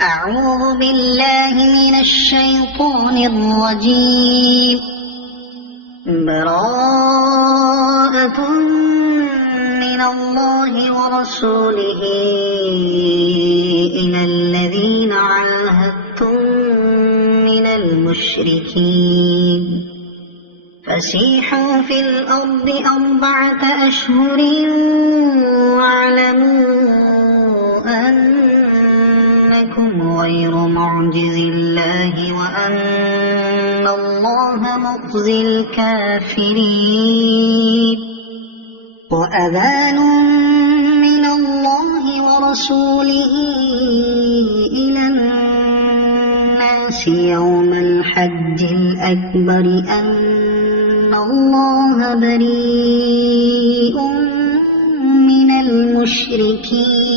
أعوذ بالله من الشيطان الرجيم. براءة من الله ورسوله إلى الذين عاهدتم من المشركين فسيحوا في الأرض 4 أشهر واعلموا أنكم غير معجز الله وأن الله مخزي الكافرين. وأذان من الله ورسوله إلى الناس يوم الحج الأكبر أن الله بريء من المشركين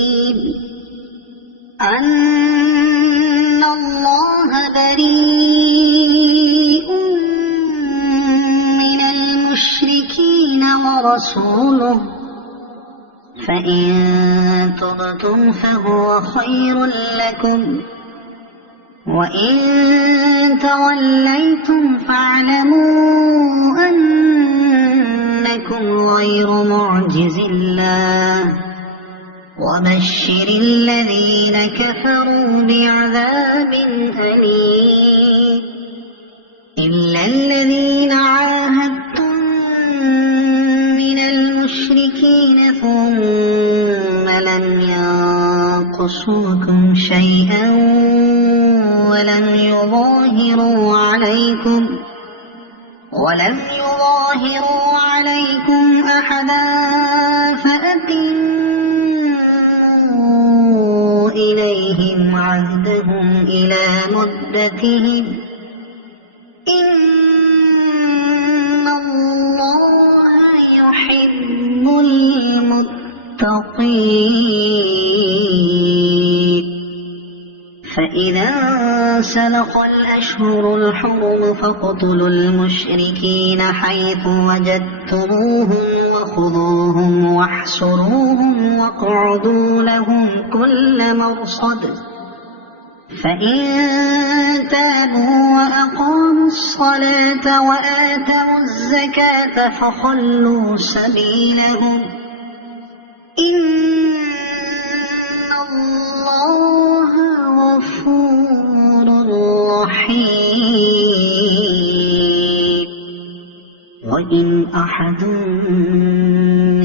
ورسوله فإن تبتم فهو خير لكم وإن توليتم فاعلموا أنكم غير معجز الله وبشر الذين كفروا بعذاب أليم. إلا الذين عاهدتم من المشركين ثم لم ينقصوكم شيئا ولم يظاهروا عليكم أحدا فأتموا إليهم عهدهم إلى مدتهم إن الله يحب المتقين. فإذا سلخ الأشهر الحرم فاقتلوا المشركين حيث وجدتموهم وخذوهم واحصروهم واقعدوا لهم كل مرصد. فإن تابوا وأقاموا الصلاة وآتوا الزكاة فخلوا سبيلهم إن الله غفور رحيم. وإن أحد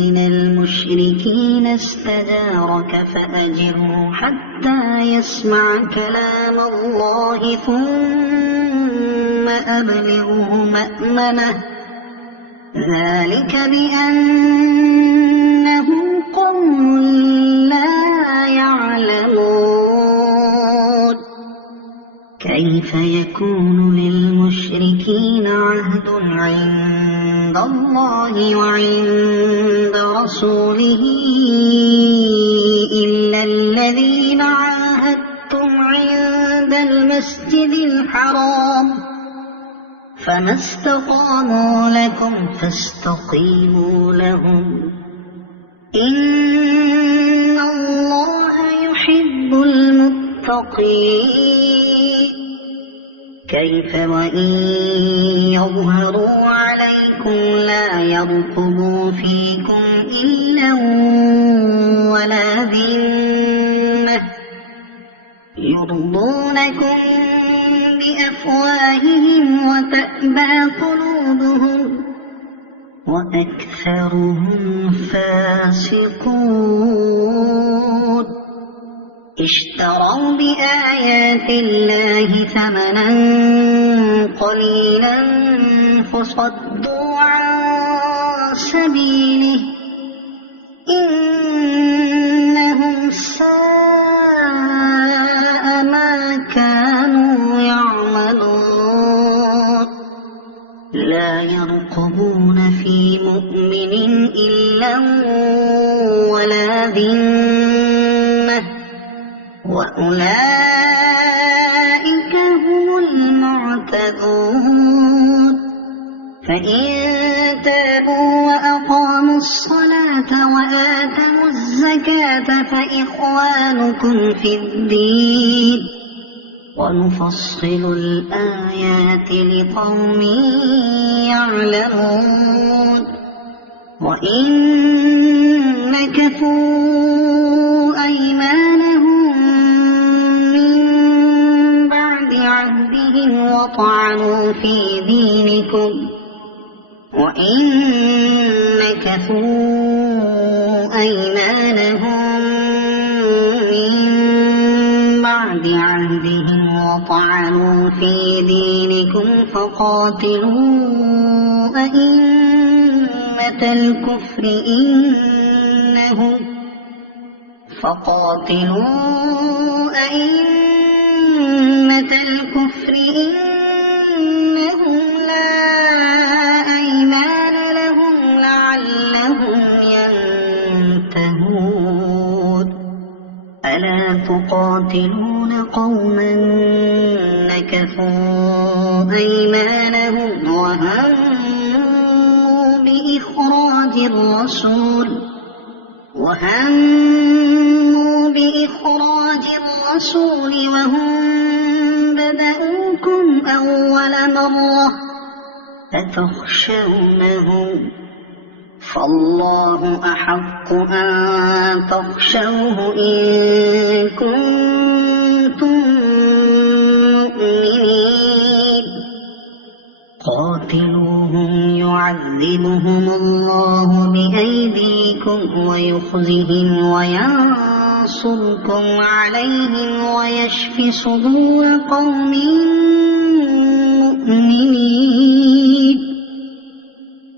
من المشركين استجارك فأجره حتى يسمع كلام الله ثم أبلغه مأمنه ذلك بأنهم قوم لا يعلمون. كيف يكون للمشركين عهد عند الله وعند رسوله إلا الذين عاهدتم عند المسجد الحرام فما استقاموا لكم فاستقيموا لهم إن الله يحب المتقين. كيف وإن يظهروا عليكم لا يرقبوا فيكم إلا ولا ذمة يرضونكم بأفواههم وتأبى قلوبهم وأكثرهم فاسقون. اشتروا بآيات الله ثمنا قليلا فصدوا عن سبيله إنهم ساء ما كانوا يعملون. لا يرقبون في مؤمن إلا ولا ذمة وأولئك هم المعتدون. فإن تابوا وأقاموا الصلاة وآتوا الزكاة الزكاة فإخوانكم في الدين ونفصل الآيات لقوم يعلمون وإن نكثوا أيمانهم من بعد عهدهم وطعنوا في دينكم فقاتلوا أئمة الكفر إنهم لا أيمان لهم لعلهم ينتهون ألا تقاتلون قوما نكثوا أيمانهم وهموا بإخراج الرسول وهم بدأوكم أول مرة أتخشونهم فالله أحق أن تخشوه إن كنتم مؤمنين قاتلوهم يعذبهم الله بأيديكم ويخزهم وينصركم عليهم ويشف صدور قوم مؤمنين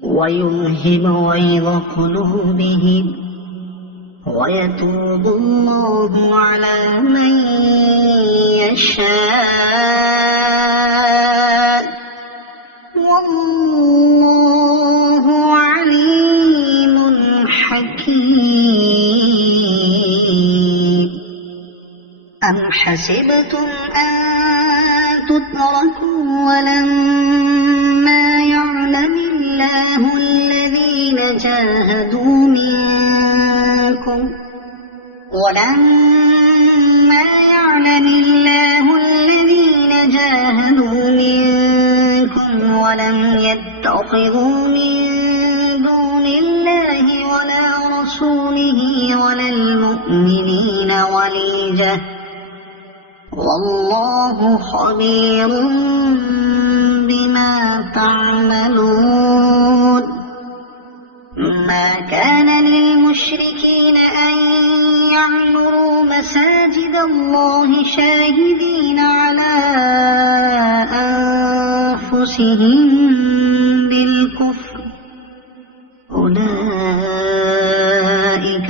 ويذهب غيظ قلوبهم ويتوب الله على من يشاء والله عليم حكيم أم حسبتم أن تتركوا ولما يعلم الله الذين جاهدوا منكم ولم يتخذوا من دون الله ولا رسوله ولا المؤمنين وليجة والله خبير بما تعملون ما كان للمشركين أن يعمروا مساجد الله شاهدين على أنفسهم بالكفر أولئك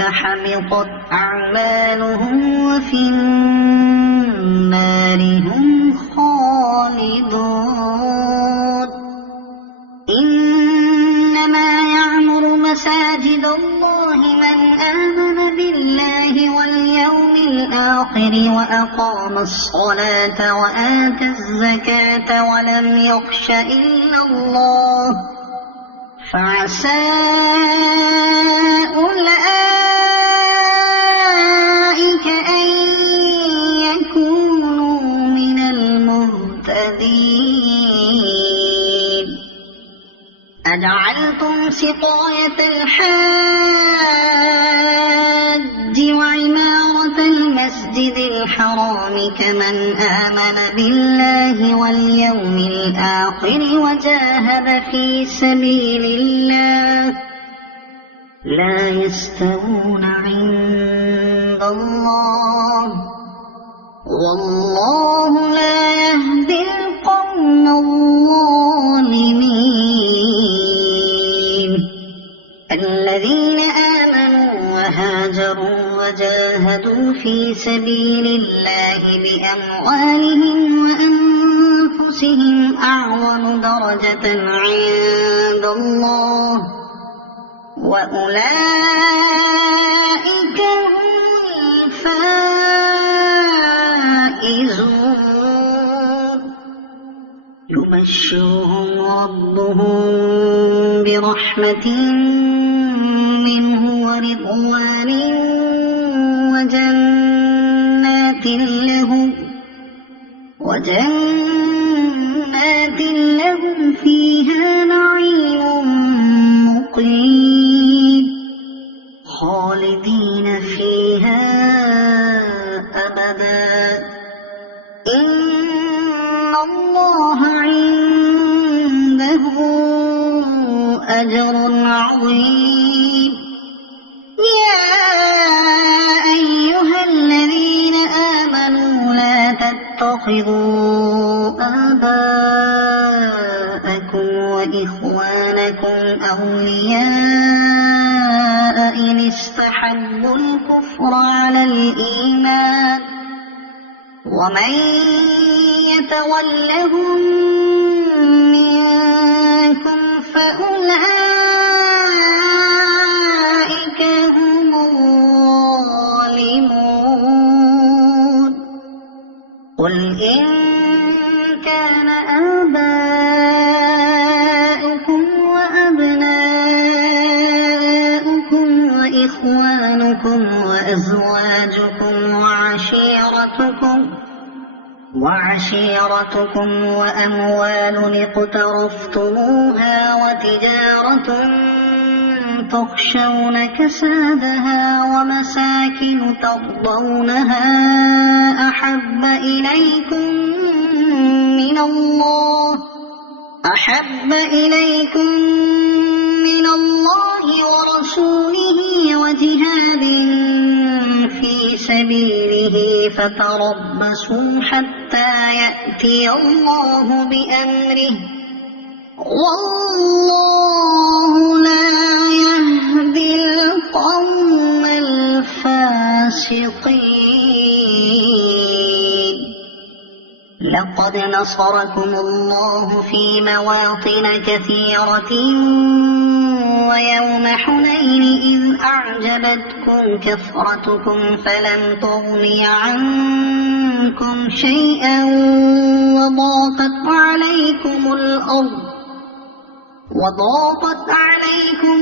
حبطت أعمالهم وفي النار هم خالدون إنما يعمر مساجد الله من آمن بالله واليوم الآخر وأقام الصلاة وآتى الزكاة ولم يخش إلا الله فعسى أولئك أن يكونوا من المهتدين أجعلتم سقاية الحاج وعمارة المسجد الحرام كمن آمن بالله واليوم الآخر وجاهد في سبيل الله لا يستوون عند الله والله لا يهدي القوم الظالمين الذين آمنوا وهاجروا وجاهدوا في سبيل الله بأموالهم وأنفسهم أعظم درجة عند الله وأولئك هم الفائزون يبشرهم ربهم برحمة منه ورضوان وجنات لهم فيها نعيم مقيم خالدين فيها أبدا إن الله عنده أجر عظيم يا أيها الذين آمنوا لا تتخذوا آباءكم وإخوانكم أولياء إن استحبوا الكفر على الإيمان ومن يتولهم منكم فأولئك هم الظالمون قل إن كان آباؤكم وأبناؤكم وإخوانكم وأزواجكم وعشيرتكم وأموال اقترفتموها وتجارة تخشون كسادها ومساكن ترضونها أحب إليكم من الله ورسوله وجهاد في سبيله فتربصوا حتى يأتي الله بأمره والله لا يهدي القوم الفاسقين لقد نصركم الله في مواطن كثيرة ويوم حنين إذ أعجبتكم كثرتكم فلم تغن عنكم شيئا وضاقت عليكم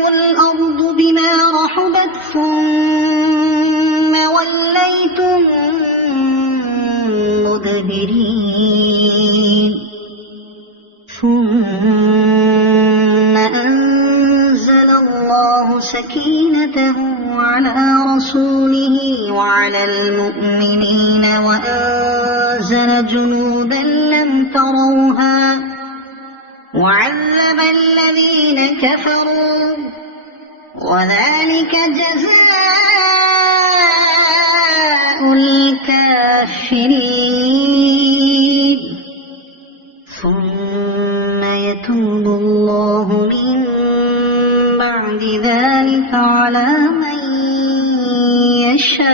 الأرض بما رحبت ثم وليتم مدبرين ثم أنزل الله سكينته على رسوله وعلى المؤمنين وأنزل جنودا لم تروها وعذب الذين كفروا وذلك جزاء الكافرين ثم يتوب الله من بعد ذلك على من يشاء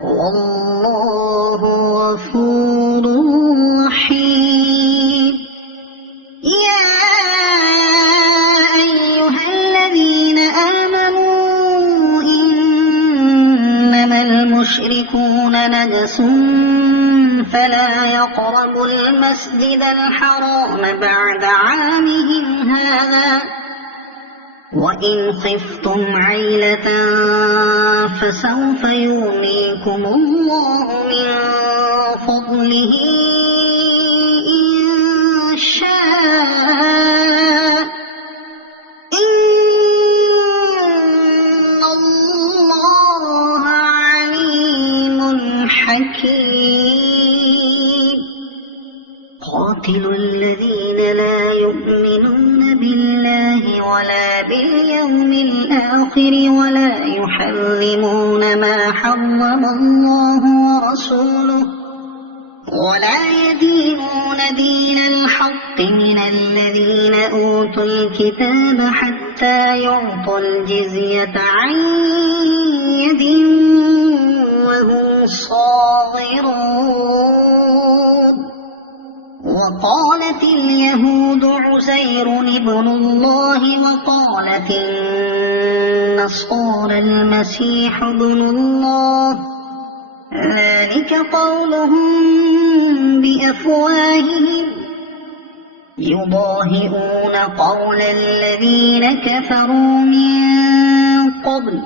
والله غفور رحيم يا أيها الذين آمنوا إنما المشركون نجس فلا يقربوا المسجد الحرام بعد عامهم هذا وإن خفتم عيلة فسوف يغنيكم الله من فضله إن شاء إن الله عليم حكيم قاتلوا الذين لا يؤمنون بالله ولا باليوم الآخر ولا يحرمون ما حرم الله ورسوله ولا يدينون دين الحق من الذين أوتوا الكتاب حتى يعطوا الجزية عن يد وهم صاغرون وقالت اليهود عزير ابن الله وقالت النصارى المسيح ابن الله ذلك قولهم بأفواههم يضاهئون قول الذين كفروا من قبل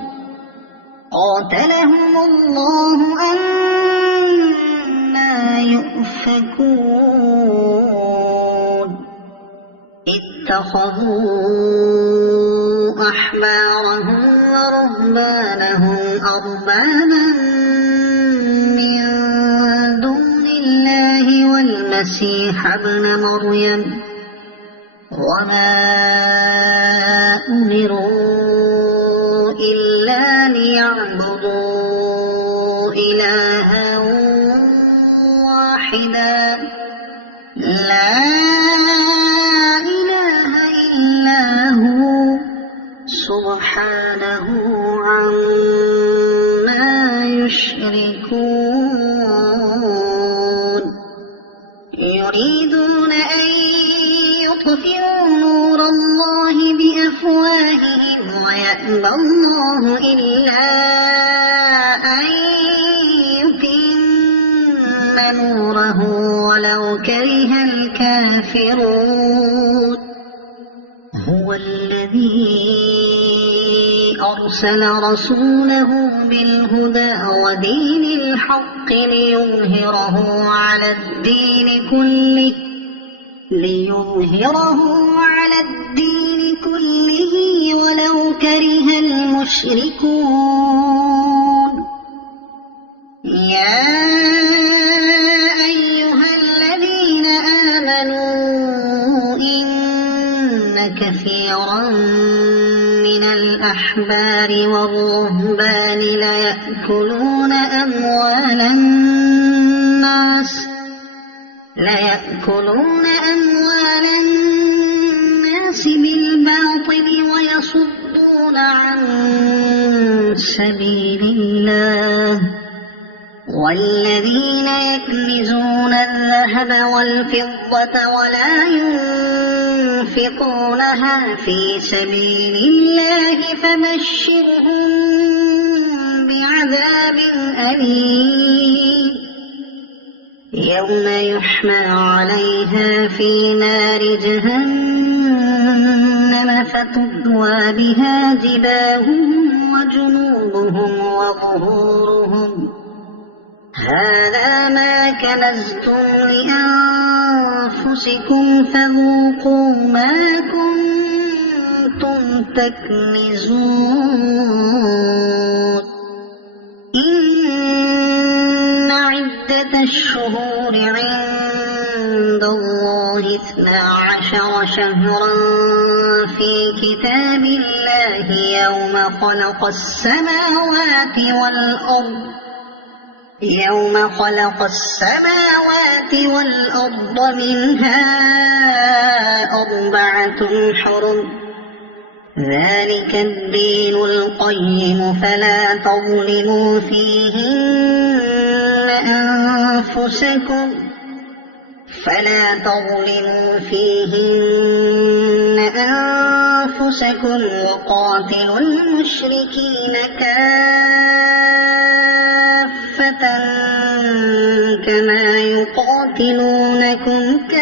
قاتلهم الله أن يؤفكون اتخذوا أحبارهم ورهبانهم أربابا من دون الله والمسيح ابن مريم وما أمروا إلا ليعبدوا إلها واحدا لا إله إلا هو سبحانه عما يشركون يريدون أن يطفئوا نور الله بأفواههم ويأبى الله إلا أن يتم نوره ولو كره الكافرون هو الذي أرسل رسوله بالهدى ودين الحق ليظهره على الدين كله ولو كره المشركون يا أيها الذين آمنوا إن كثيرا من الأحبار والرهبان ليأكلون أموال الناس بالباطل ويصدون عن سبيل الله والذين يكنزون الذهب والفضة ولا ينفقونها في سبيل الله فبشرهم بعذاب أليم يوم يحمى عليها في نار جهنم فتكوى بها جباههم وجنوبهم وظهورهم هذا ما كنزتم لأنفسكم فذوقوا ما كنتم تكنزون إن عدة الشهور عند الله 12 شهرا في كتاب الله يوم خلق السماوات والأرض منها 4 حرم ذلك الدين القيم فلا تظلموا فيهن أنفسكم وقاتلوا المشركين كافة كما يقاتلونكم كافة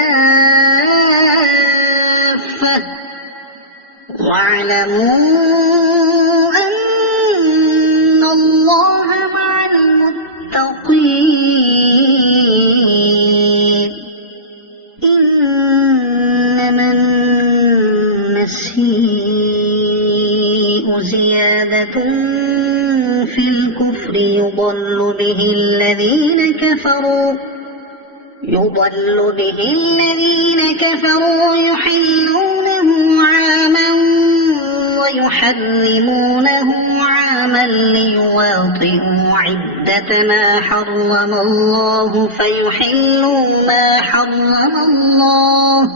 واعلموا أن الله مع المتقين إنما النسيء زيادة في الكفر يضل به الذين كفروا يحلونه عاما ويحرمونه عاما ليواطئوا عدة ما حرم الله فيحلوا ما حرم الله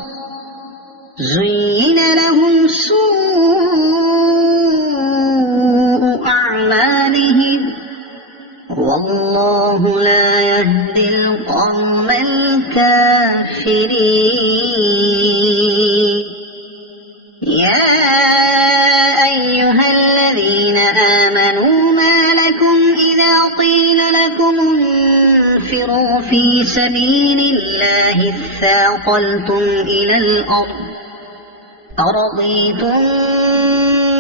زين لهم سوء أعمالهم والله لا يهدي القوم الكافرين يا أيها الذين آمنوا ما لكم إذا قيل لكم انفروا في سبيل الله اثاقلتم إلى الأرض أرضيتم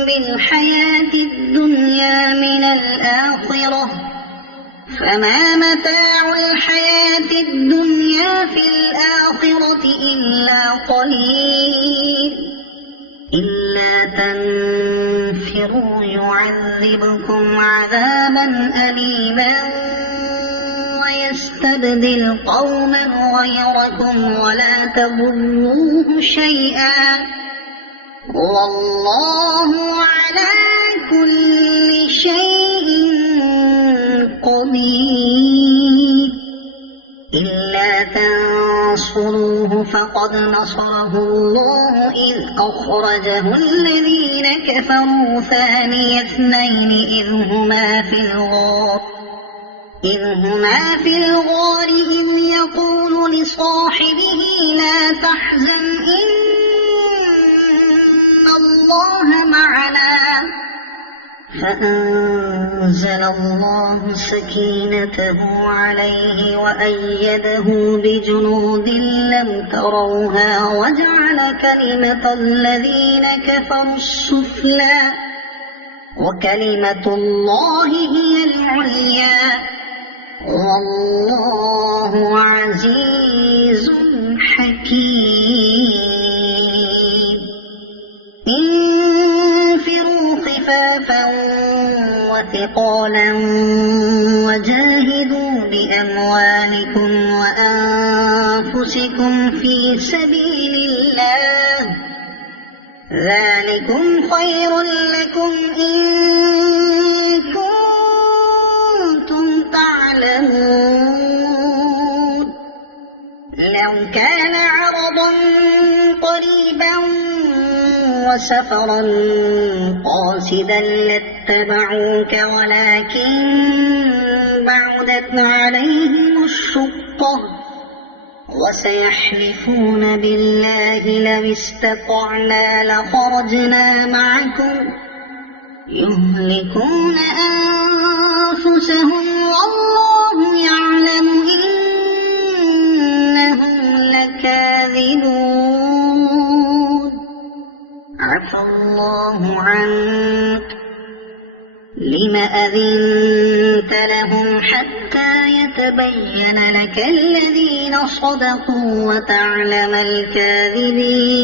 بالحياة الدنيا من الآخرة فما متاع الحياة الدنيا في الآخرة إلا قليل إلا تنفروا يعذبكم عذابا أليما ويستبدل قوما غيركم ولا تضروه شيئا والله على كل شيء قدير إلا تنصروه فقد نصره الله إذ أخرجه الذين كفروا ثاني اثنين إذ هما في الغار إذ يقول لصاحبه لا تحزن إن الله معنا فأنزل الله سكينته عليه وأيده بجنود لم تروها وجعل كلمة الذين كفروا السفلى وكلمة الله هي العليا والله عزيز حكيم انفروا خفافا وثقالا وجاهدوا بأموالكم وأنفسكم في سبيل الله ذلكم خير لكم إن كنتم تعلمون لو كان عرضا قريبا وسفرا قاصدا لاتبعوك ولكن بعدت عليهم الشقة وسيحلفون بالله لو استطعنا لخرجنا معكم يهلكون أنفسهم والله يعلم إنهم لكاذبون عفى الله عنك لم أذنت لهم حتى يتبين لك الذين صدقوا وتعلم الكاذبين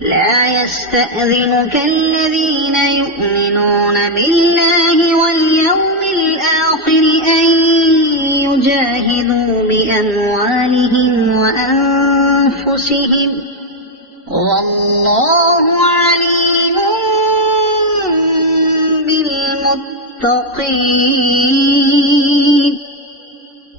لا يستأذنك الذين يؤمنون بالله واليوم الآخر أن يجاهدوا بأموالهم وأنفسهم والله عليم بالمتقين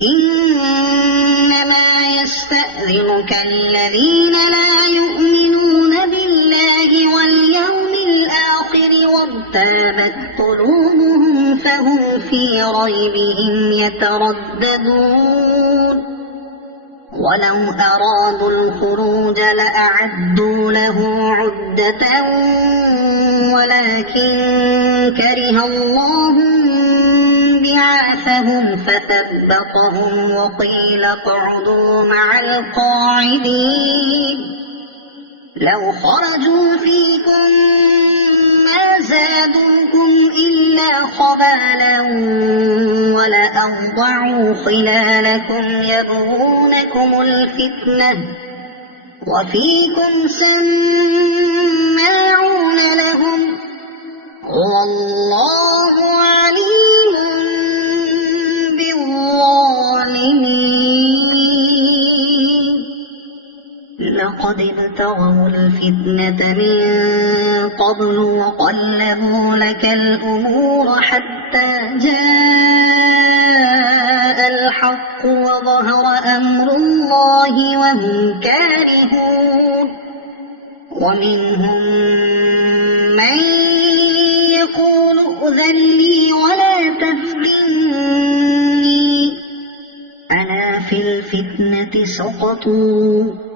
إنما يستأذنك الذين لا يؤمنون بالله واليوم الآخر وارتابت قلوبهم فهم في ريبهم يترددون ولو أرادوا الخروج لأعدوا له عدة ولكن كره الله بعاثهم فثبطهم وقيل اقعدوا مع القاعدين لو خرجوا فيكم ما زادوكم إلا خبالا ولأوضعوا خلالكم يبغونكم الفتنة وفيكم سماعون لهم والله عليم بالظالمين لقد ابتغوا الفتنة من قبل وقلبوا لك الأمور حتى جاء الحق وظهر أمر الله وهم كارهون ومنهم من يقول ائذن لي ولا تفتني ألا في الفتنة سقطوا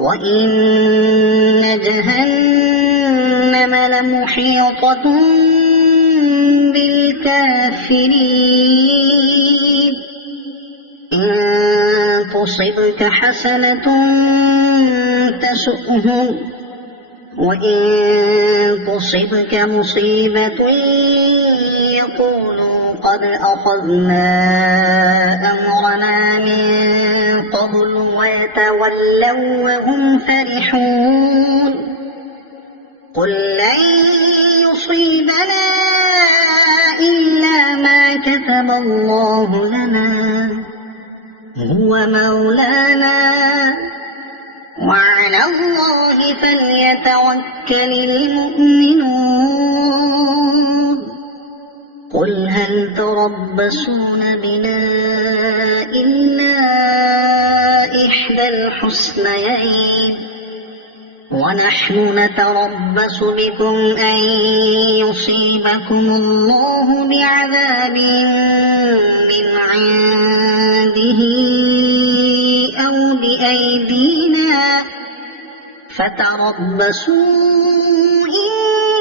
وإن جهنم لمحيطة بالكافرين إن تصبك حسنة تسؤهم وإن تصبك مصيبة يقولوا قد أخذنا أمرنا من قبل ويتولوا وهم فرحون قل لن يصيبنا إلا ما كتب الله لنا هو مولانا وعلى الله فليتوكل المؤمنون قل هل تربصون بنا إلا إحدى الحسنيين ونحن نتربص بكم أن يصيبكم الله بعذاب من عنده أو بأيدينا فتربصوا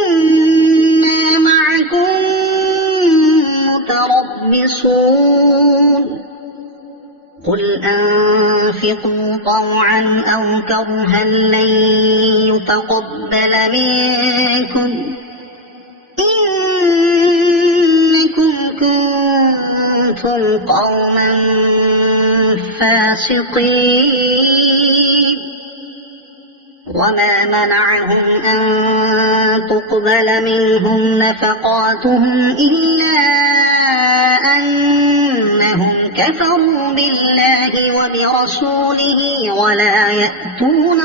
إنا معكم متربصون قل أنفقوا طوعا أو كرها لن يتقبل منكم إنكم كنتم قوما فاسقين وما منعهم أن تقبل منهم نفقاتهم إلا أنهم كفروا بالله وبرسوله ولا يأتون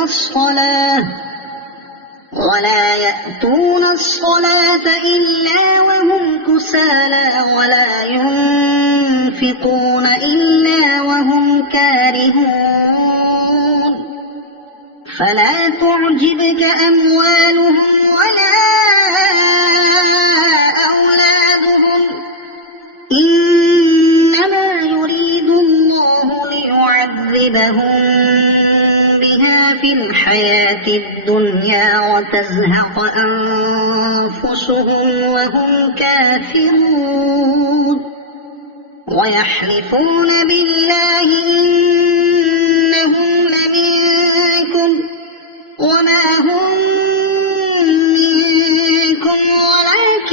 الصلاة إلا وهم كسالى ولا ينفقون إلا وهم كارهون فلا تعجبك أموالهم ولا أولادهم إنما يريد الله ليعذبهم بها في الحياة الدنيا وتزهق أنفسهم وهم كافرون ويحلفون بالله إنهم لمنكم وما هم منكم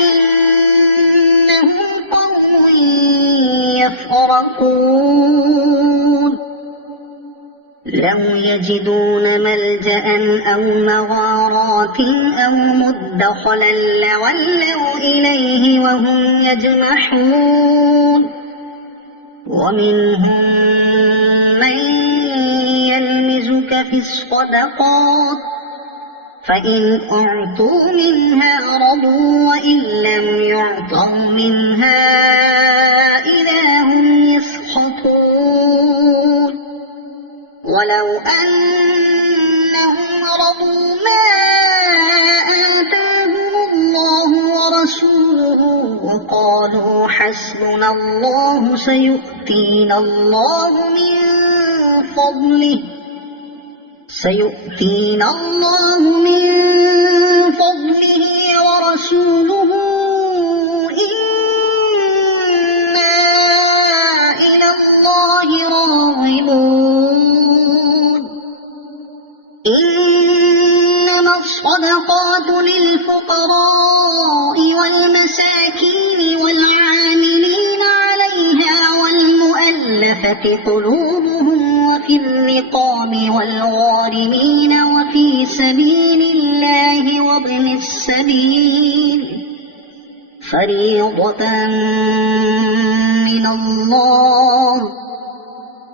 ولكنهم قوم يفرقون لو يجدون ملجأ أو مغارات أو مدخلا لولوا إليه وهم يجمحون ومنهم من يلمزك في الصدقات فإن أعطوا منها رضوا وإن لم يعطوا منها إذا هم يسخطون ولو أنهم رضوا ما آتاهم الله ورسوله وقالوا حسبنا الله سيؤتينا الله من فضله ورسوله إنا إلى الله راغبون إنما الصدقات للفقراء والمساكين والعاملين عليها والمؤلفة قلوبهم وفي الرقاب والغارمين وفي سبيل الله وابن السبيل فريضة من الله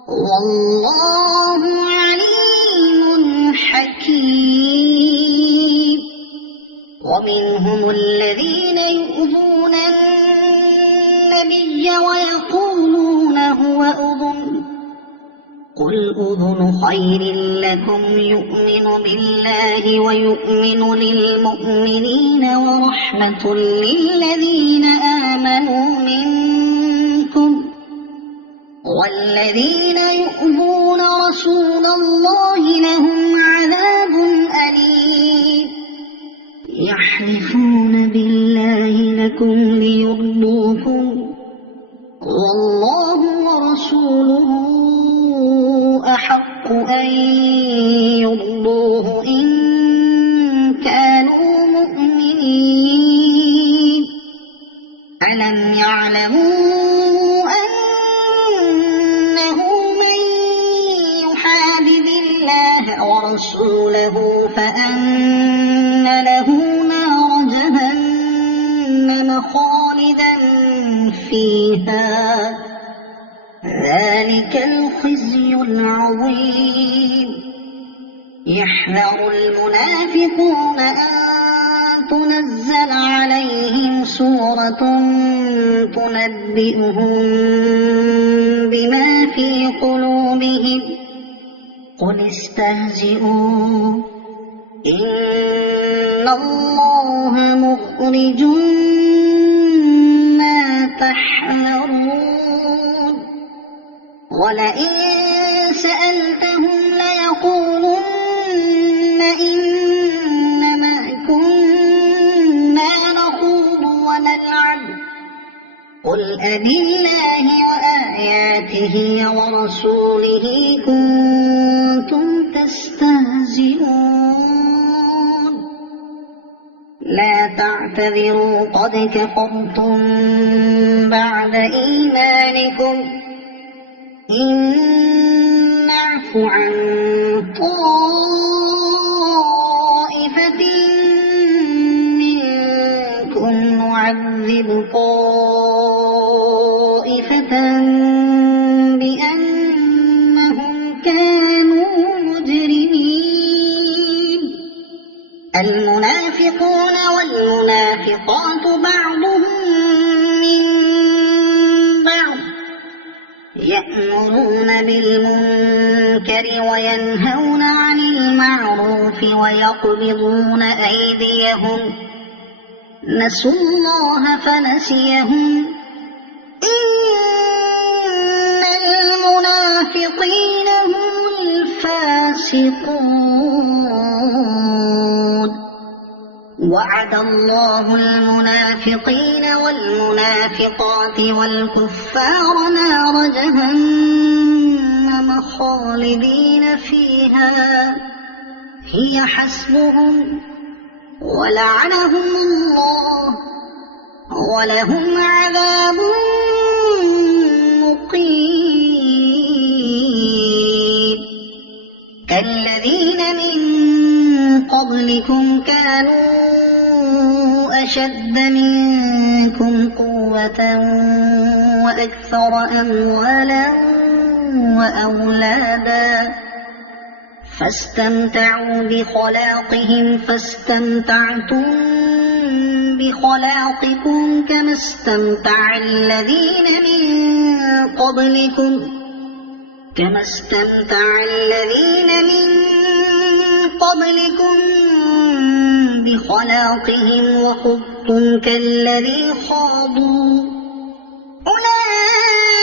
والله عليم حكيم ومنهم الذين يؤذون النبي ويقولون هو أذن قل أذن خير لكم يؤمن بالله ويؤمن للمؤمنين ورحمة للذين آمنوا منكم والذين يؤذون رسول الله لهم عذاب أليم يحلفون بالله لكم ليرضوكم والله ورسوله أحق أن يرضوه إن كانوا مؤمنين ألم يعلموا فأن له نار جهنم خالدا فيها ذلك الخزي العظيم يحذر المنافقون أن تنزل عليهم سورة تنبئهم بما في قلوبهم قل استهزئوا إن الله مخرج ما تحذرون ولئن سألتهم ليقولن إنما كنا نخوض ونلعب قل أبالله وآياته ورسوله كنتم تستهزئون لا تعتذروا قد كفرتم بعد إيمانكم إن نعف عن طائفة منكم نعذب طائفة بأنهم كانوا مجرمين المنافقون والمنافقات بعضهم من بعض يأمرون بالمنكر وينهون عن المعروف ويقبضون أيديهم نسوا الله فنسيهم إن المنافقين هم الفاسقون وعد الله المنافقين والمنافقات والكفار نار جهنم خالدين فيها هي حسبهم ولعنهم الله ولهم عذاب مقيم كالذين من قبلكم كانوا أشد منكم قوة وأكثر أموالا وأولادا فاستمتعوا بخلاقهم فاستمتعتم بخلاقكم كما استمتع الذين من قبلكم بخلاقهم وخضتم كالذي خاضوا أولئك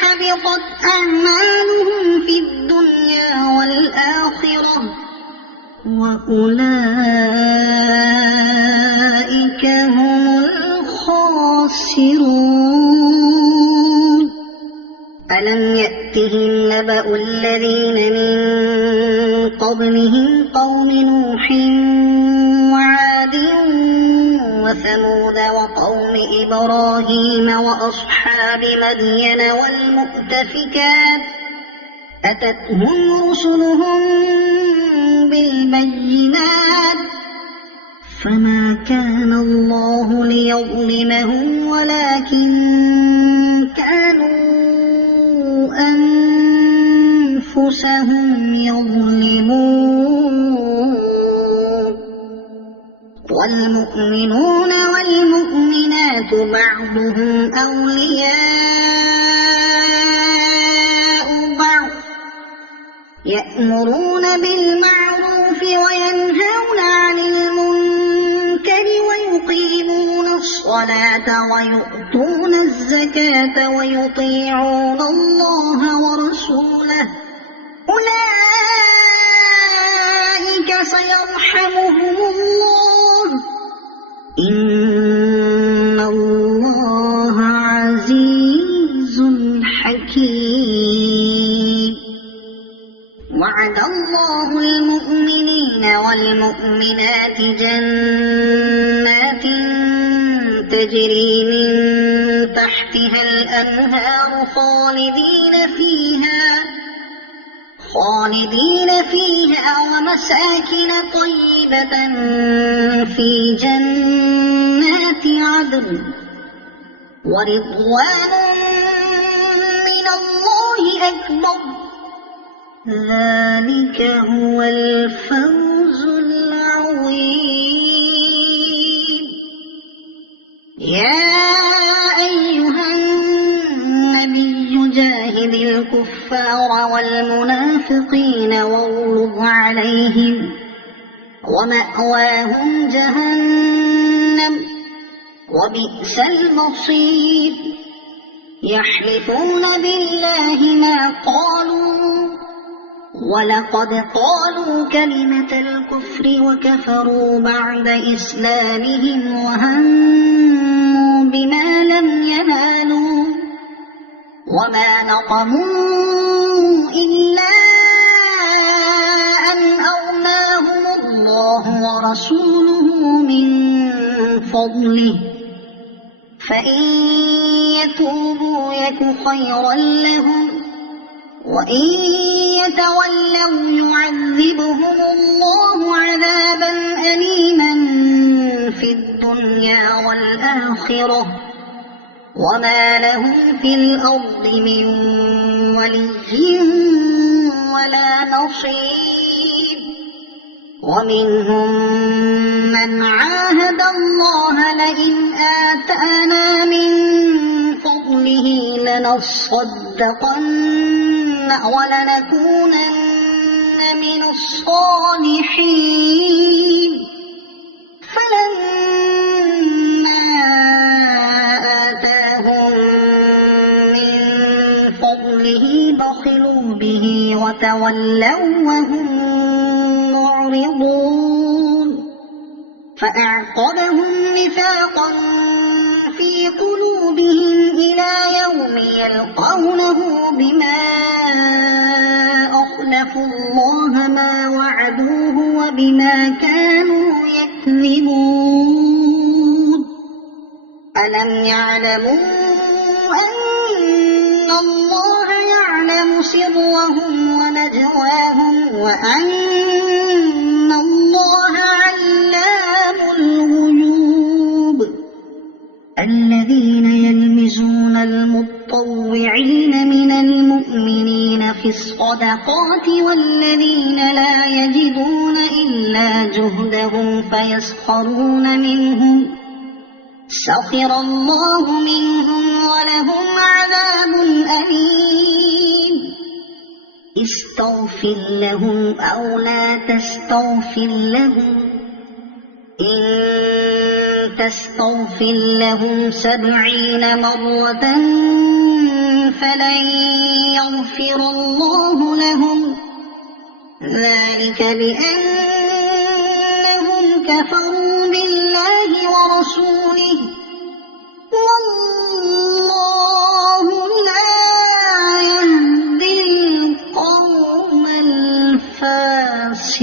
حبطت أعمالهم في الدنيا والآخرة وأولئك هم الخاسرون ألم يأتهم نبأ الذين من قبلهم قوم نوح وعاد وثمود وقوم إبراهيم وأصحاب مدين والمؤتفكات أتتهم رسلهم بالبينات فما كان الله ليظلمهم ولكن كانوا أنفسهم يظلمون والمؤمنون والمؤمنات بعضهم أولياء بعض يأمرون بالمعروف وينهون عن المنكر ويقيمون الصلاة ويؤتون الزكاة ويطيعون الله ورسوله أولئك سيرحمهم الله إن الله عزيز حكيم وعد الله المؤمنين والمؤمنات جنات تجري من تحتها الأنهار خالدين فيها ومساكن طيبة في جنات عدن ورضوان من الله أكبر ذلك هو الفوز العظيم. يا أيها النبي جاهد الكفار والمنافقين واغلظ عليهم ومأواهم جهنم وبئس المصير. يحلفون بالله ما قالوا ولقد قالوا كلمة الكفر وكفروا بعد إسلامهم وهموا بما لم ينالوا وما نقموا إلا أن أغناهم الله ورسوله من فضله فإن يتوبوا يك خيرا لهم وإن يتولوا يعذبهم الله عذابا أليما في الدنيا والآخرة وما لهم في الأرض من ولي ولا نصير. ومنهم من عاهد الله لئن آتانا من فضله لنصدقن ولنكونن من الصالحين فلما آتاهم من فضله بخلوا به وتولوا وهم معرضون. فأعقبهم نفاقا في قلوبهم إلى يوم يلقونه بما أخلفوا الله ما وعدوه وبما كانوا يكذبون. ألم يعلموا أن الله يعلم سرهم ونجواهم وأن الله علام الغيوب. الذين يلمزون المطوعين من المؤمنين في الصدقات والذين لا يجدون إلا جهدهم فيسخرون منهم سخر الله منهم ولهم عذاب أليم. استغفر لهم أو لا تستغفر لهم إن تستغفر لهم 70 مرة فلن يغفر الله لهم ذلك بأنهم كفروا بالله ورسوله والله لا يهدي القوم الفاسقين.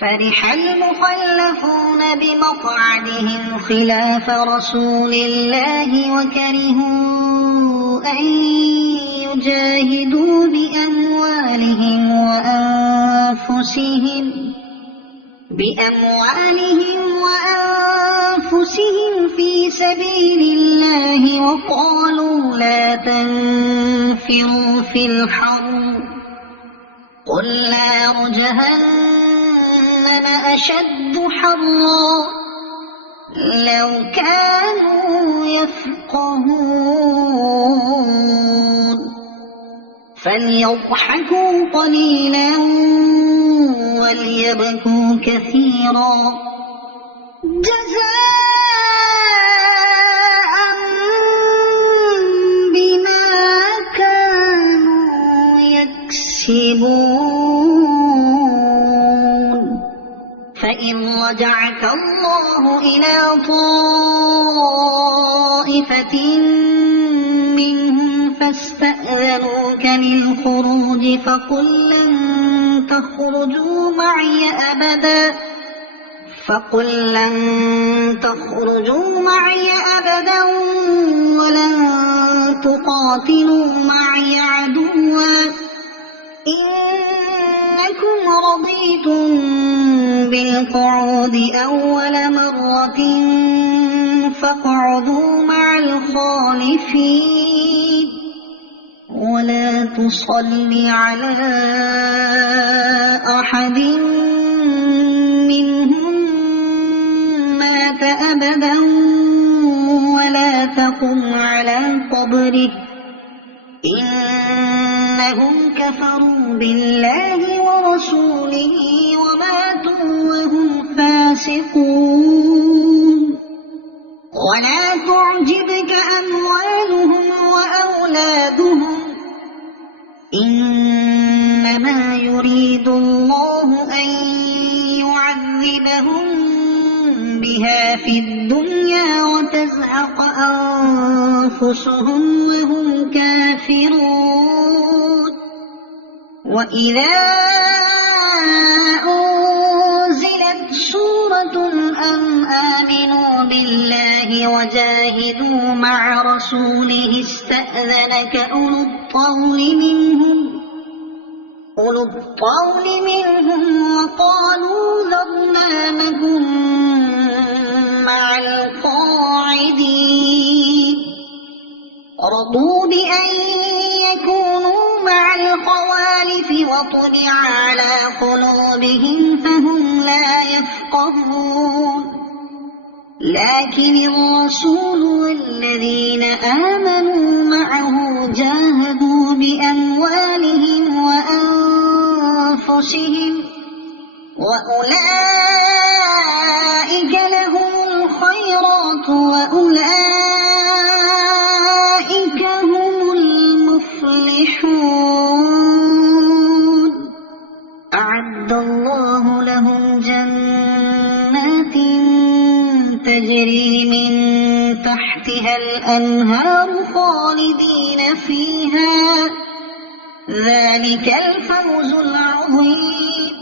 فرح المخلفون بمقعدهم خلاف رسول الله وكرهوا أن يجاهدوا بأموالهم وأنفسهم في سبيل الله وقالوا لا تنفروا في الحر قل نار جهنم أشد حرا لو كانوا يفقهون. فليضحكوا قليلا وليبكوا كثيرا جزاء بما كانوا يكسبون. فإن رجعك الله إلى طائفة منهم فاستأذنوك للخروج فقل لن تخرجوا معي أبدا ولن فقاتلوا معي عدوا إنكم رضيتم بالقعود أول مرة فاقعدوا مع الخالفين ولا تصل على أحد منهم مات أبدا ولا تقم على قبره إنهم كفروا بالله ورسوله وماتوا وهم فاسقون ولا تعجبك أموالهم وأولادهم إنما يريد الله أن يعذبهم بها في الدنيا وتزهق أنفسهم وهم كافرون وإذا أنزلت سورة أن آمنوا بالله وجاهدوا مع رسوله استأذنك أولو الطول منهم وقالوا ذرنا نكن مع القاعدين رضوا بأن يكونوا مع الخوالف وطبع على قلوبهم فهم لا يفقهون لكن الرسول والذين آمنوا معه جاهدوا بأموالهم وأنفسهم وأولئك لهم الخيرات وأولئك هم المفلحون أعد الله لهم جنات تجري من تحتها الأنهار خالدين فيها ذلك الفوز العظيم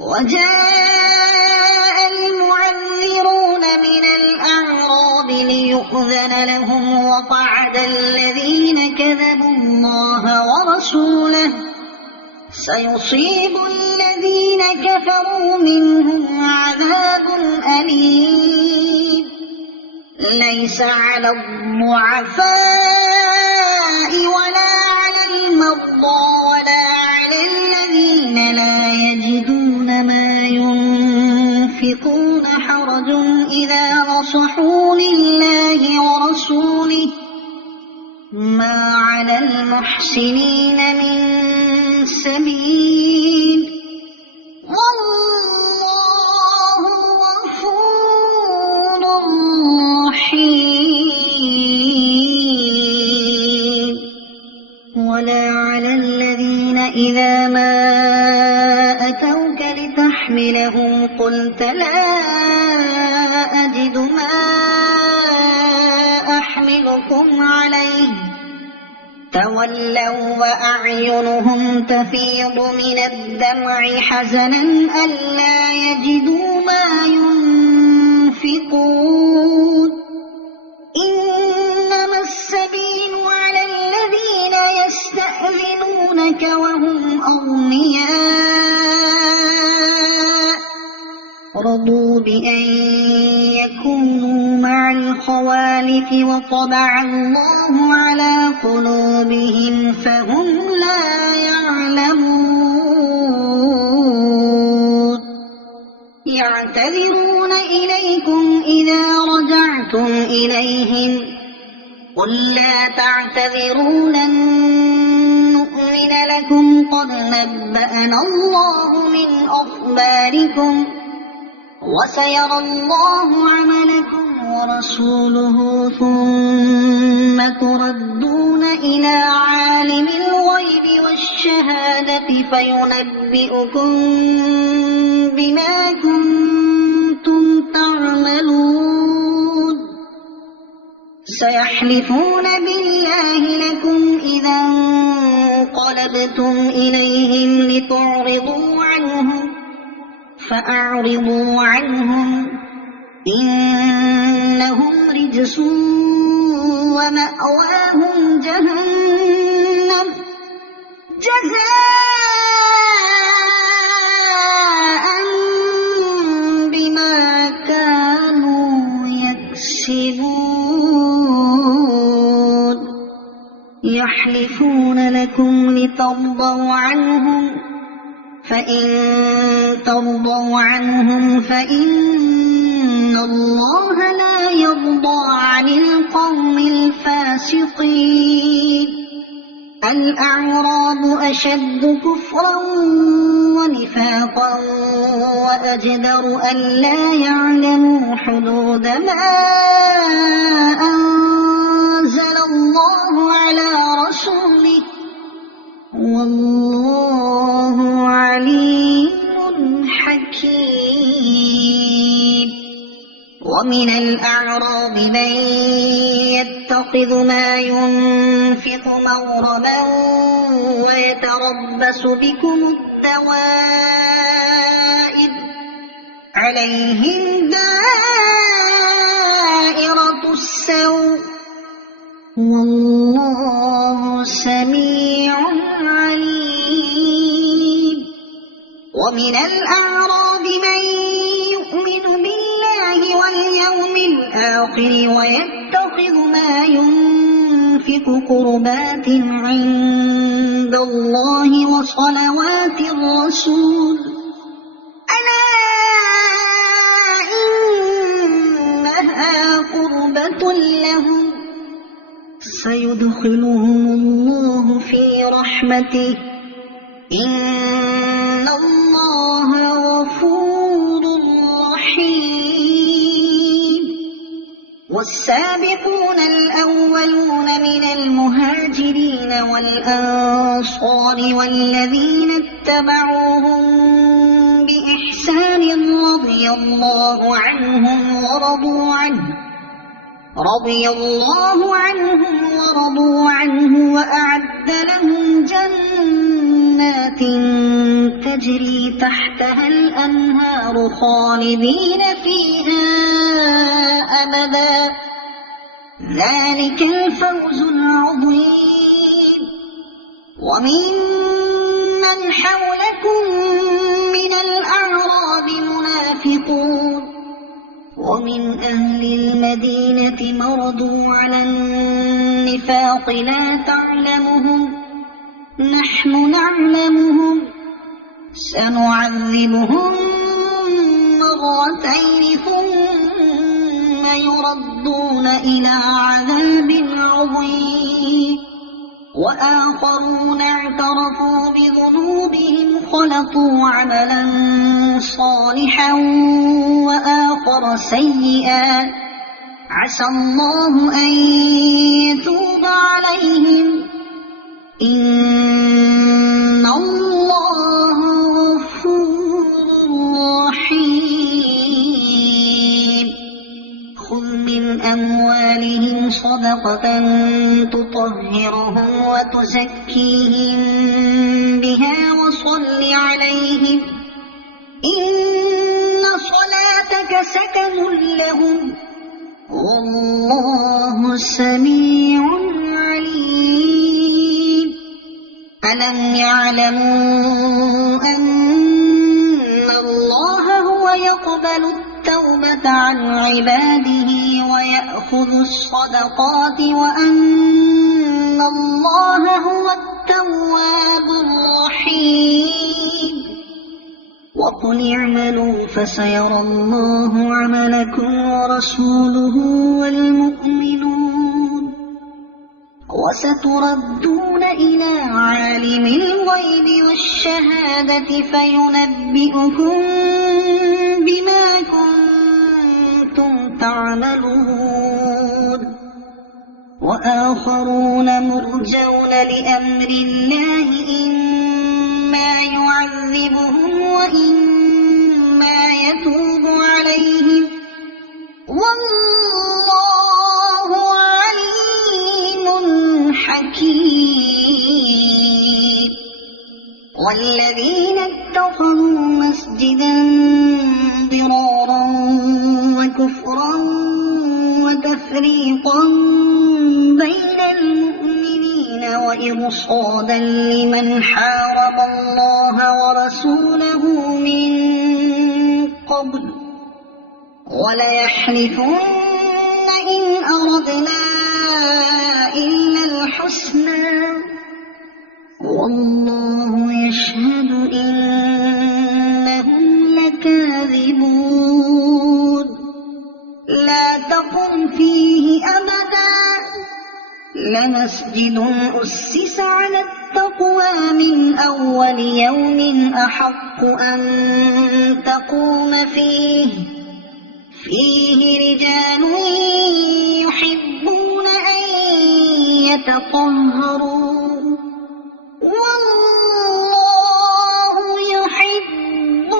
وجاء المعذرون من الأعراب ليؤذن لهم وقعد الذين كذبوا الله ورسوله سيصيب الذين كفروا منهم عذاب أليم ليس على الضعفاء ولا على المرضى ولا على الذين لا يجدون ما ينفقون حرج إذا نصحوا لله ورسوله ما على المحسنين من سبيل والله غفور رحيم ولا على الذين إذا ما أتوك لتحملهم قلت لا أجد ما أحملكم عليه تولوا وأعينهم تفيض من الدمع حزنا ألا يجدوا ما ينفقون إنما السبيل على الذين يستأذنونك وهم أغنياء رضوا بأن يكونوا مع الخوالف وطبع الله على قلوبهم فهم لا يعلمون يعتذرون إليكم إذا رجعتم إليهم قل لا تعتذروا لن نؤمن لكم قد نبأنا الله من أخباركم وسيرى الله عملكم ورسوله ثم تردون إلى عالم الغيب والشهادة فينبئكم بما كنتم تعملون سيحلفون بالله لكم إذا انقلبتم إليهم لتعرضوا عنهم فأعرضوا عنهم إنهم رجس ومأواهم جهنم جزاء بما كانوا يكسبون يحلفون لكم لترضوا عنهم فإن ترضوا عنهم فإن الله لا يرضى عن القوم الفاسقين الأعراب أشد كفرا ونفاقا وأجدر ألا يعلموا حدود ما أنزل الله على رسوله والله عليم حكيم ومن الأعراب من يتخذ ما ينفق مغرما ويتربص بكم الدوائر عليهم دائرة السوء والله سميع عليم ومن الأعراب من يؤمن بالله واليوم الآخر ويتخذ ما ينفق قربات عند الله وصلوات الرسول ألا إنها قربة لهم سيدخلهم الله في رحمته إن الله غفور رحيم والسابقون الأولون من المهاجرين والأنصار والذين اتبعوهم بإحسان رضي الله عنهم ورضوا عنه وأعد لهم جنات تجري تحتها الأنهار خالدين فيها أبدا ذلك الفوز العظيم وممن حولكم من الأعراب منافقون ومن أهل المدينة مردوا على النفاق لا تعلمهم نحن نعلمهم سنعذبهم مرتين ثم يردون إلى عذاب عظيم وآخرون اعترفوا بذنوبهم خلطوا عملا صالحا وآخر سيئا عسى الله أن يتوب عليهم إن الله غفور رحيم خذ من أموالهم صدقة تطهرهم وتزكيهم بها وصل عليهم إن صلاتك سكن لهم والله سميع عليم ألم يعلموا أن الله هو يقبل التوبة عن عباده ويأخذ الصدقات وأن الله هو التواب الرحيم وقل اعملوا فسيرى الله عملكم ورسوله والمؤمنون وستردون إلى عالم الغيب والشهادة فينبئكم بما كنتم تعملون وآخرون مرجون لأمر الله إما يعذبهم وإما يتوب عليهم والله عليم حكيم والذين اتخذوا مسجدا ضرارا وكفرا وتفريقا وإرصادا لمن حارب الله ورسوله من قبل وليحلفن إن أردنا إلا الحسنى والله يشهد إنهم لكاذبون لا تقم فيه أبدا لمسجد أسس على التقوى من أول يوم أحق أن تقوم فيه رجال يحبون أن يتطهروا والله يحب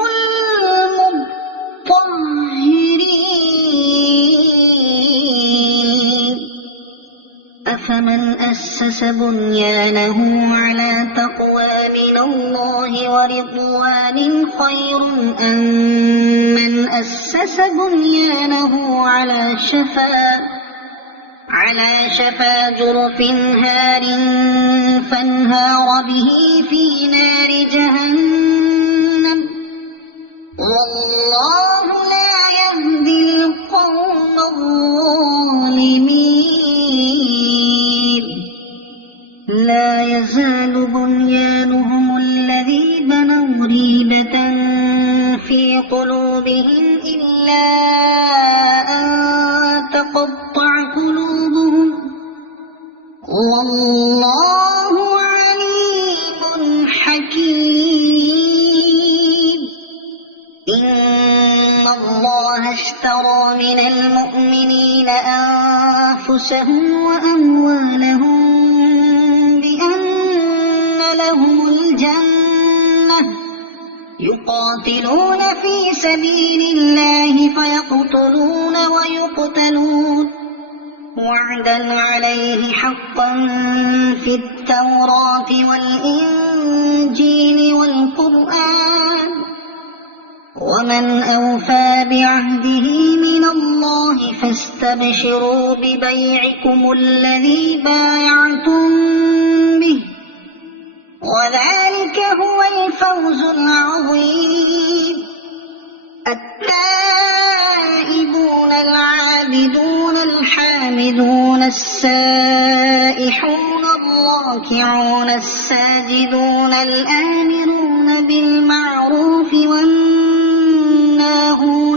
المطهرين أفمن أسس بنيانه على تقوى من الله ورضوان خير أم من أسس بنيانه على شفا جرف هار فانهار به في نار جهنم والله لا يهدي القوم الظالمين لا يزال بنيانهم الذي بنوا ريبة في قلوبهم إلا أن تقطع قلوبهم والله عليم حكيم إن الله اشترى من المؤمنين أنفسهم وأموالهم بأن لهم الجنة يقاتلون في سبيل الله فيقتلون ويقتلون وعدا عليه حقا في التوراة والإنجيل والقرآن ومن أوفى بعهده من الله فاستبشروا ببيعكم الذي بايعتم به وذلك هو الفوز العظيم التائبون العابدون الحامدون السائحون الراكعون الساجدون الآمرون بالمعروف والناهون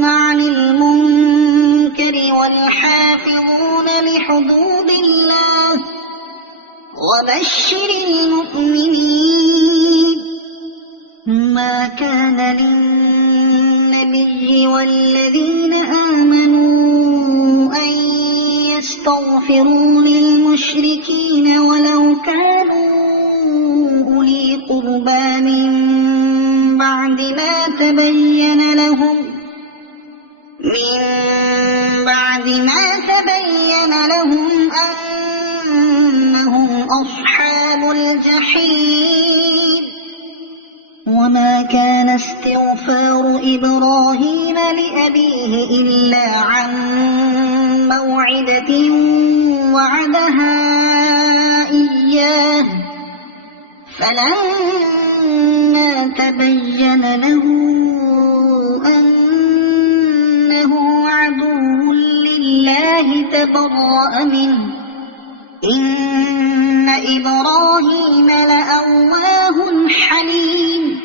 عن المنكر والحافظون لحدود الله وبشر المؤمنين ما كان للنبي والذين آمنوا أن يستغفروا للمشركين ولو كانوا أولي قربى من بعد ما تبين لهم أنهم أصحاب الجحيم وما كان استغفار إبراهيم لأبيه إلا عن موعدة وعدها إياه فلما تبين له أنه عدو لله تبرأ منه إن إبراهيم لأواه حليم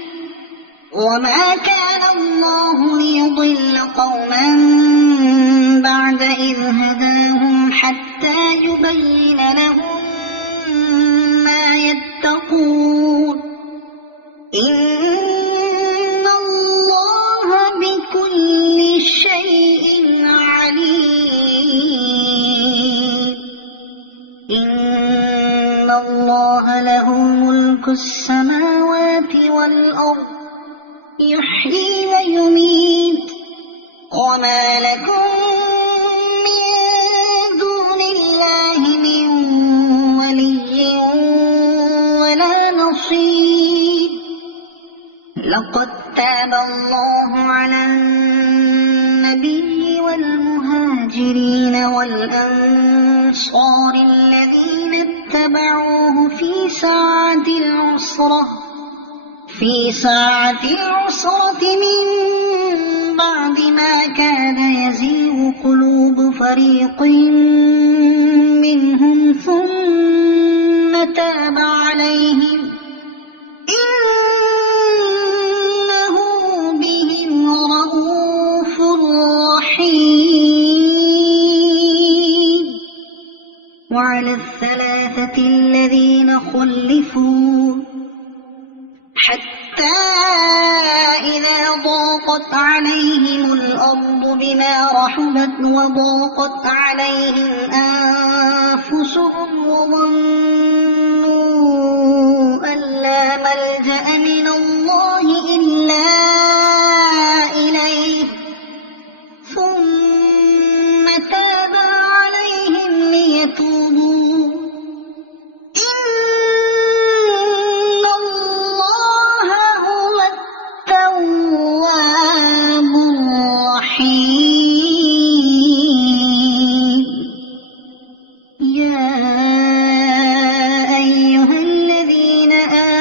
وما كان الله ليضل قوما بعد إذ هداهم حتى يبين لهم ما يتقون إن الله بكل شيء عليم إن الله له ملك السماوات والأرض يحيي ويميت وما لكم من دون الله من ولي ولا نصير لقد تاب الله على النبي والمهاجرين والأنصار الأنصار الذين اتبعوه في ساعة العسرة من بعد ما كاد يزيغ قلوب فريق منهم ثم تاب عليهم إنه بهم رءوف رحيم. وعلى الثلاثة الذين خلفوا حتى إذا ضاقت عليهم الأرض بما رحبت وضاقت عليهم أنفسهم وظنوا أن لا ملجأ من الله إلا إليه ثم تاب عليهم ليتوبوا إن الله هو التواب الرحيم. يا أيها الذين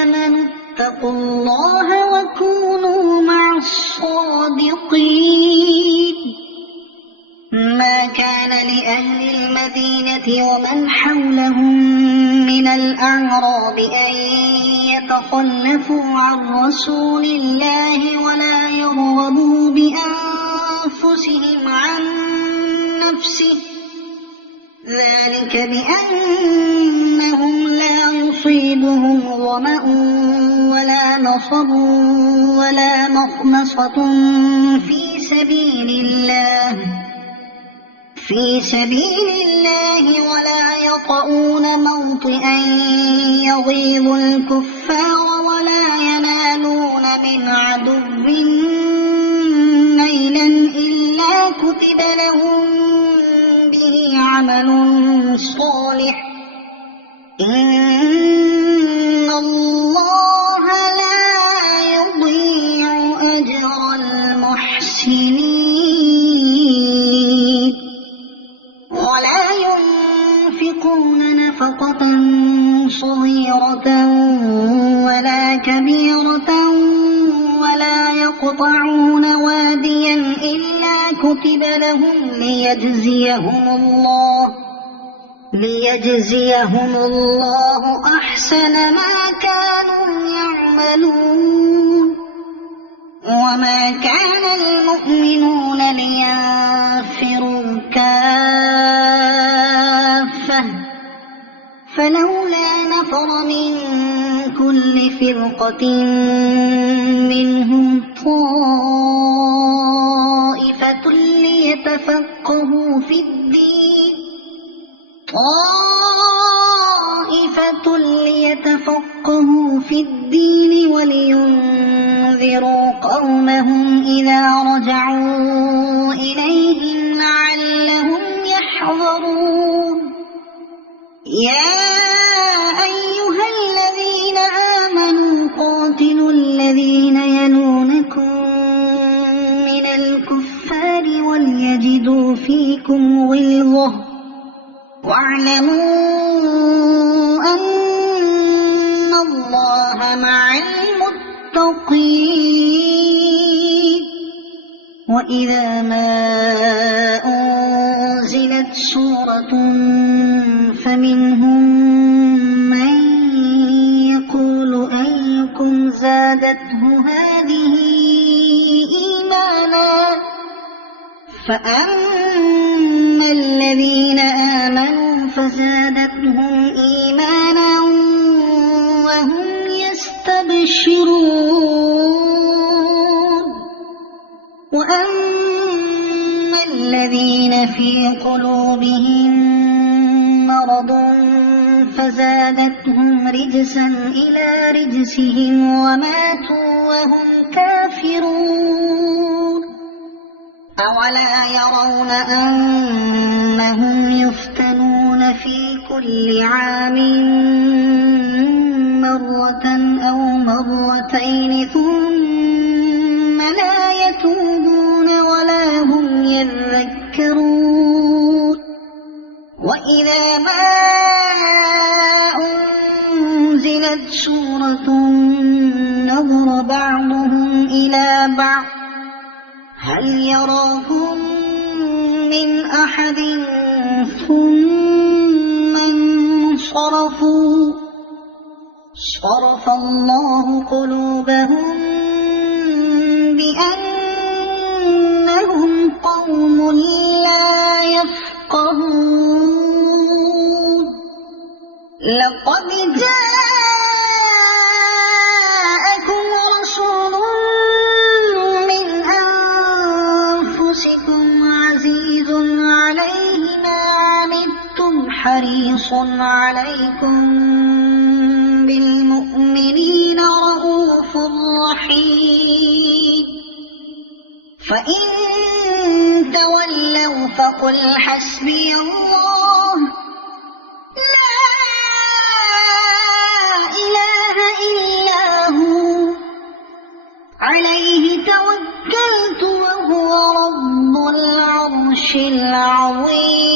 آمنوا اتقوا الله وكونوا مع الصادقين. ما كان لأهل المدينة ومن حولهم من الأعراب أن يتخلفوا عن رسول الله ولا يرغبوا بأنفسهم عن نفسه ذلك بأنهم لا يصيبهم ظمأ ولا نصب ولا مخمصة في سبيل الله ولا يطؤون موطئا يغيظ الكفار ولا ينالون من عدو نيلا إلا كتب لهم به عمل صالح إن الله لا يضيع أجر المحسنين. ولا ينفقون نفقة صغيرة ولا كبيرة ولا يقطعون واديا إلا كتب لهم ليجزيهم الله أحسن ما كانوا يعملون. وما كان المؤمنون لينفروا كافة فلولا نفر من كل فرقة منهم طائفة ليتفقهوا في الدين ولينذروا قومهم إذا رجعوا إليهم لعلهم يحذرون. يا أيها الذين آمنوا قاتلوا الذين يلونكم من الكفار وليجدوا فيكم غلظة واعلموا أن الله مع المتقين. وإذا ما أنزلت سورة فمنهم من يقول أيكم زادته هذه إيمانا فأما الذين آمنوا فزادتهم إيمانا وهم يستبشرون. وأما الذين في قلوبهم مرض فزادتهم رجسا إلى رجسهم وماتوا وهم كافرون. أولا يرون أنهم يفتنون في كل عام مرة أو مرتين ثم لا يتوبون ولا هم يذكرون. وإذا ما أنزلت سورة نظر بعضهم إلى بعض هل يراكم من أحد ثم انصرفوا صرف الله قلوبهم بأنهم قوم لا يفقهون لقد جاءكم رسول من أنفسكم عزيز عليه ما عنتم حريص عليكم بالمؤمنين رءوف رحيم فإن تولوا فقل حسبي الله لا إله إلا هو عليه توكلت وهو رب العرش العظيم.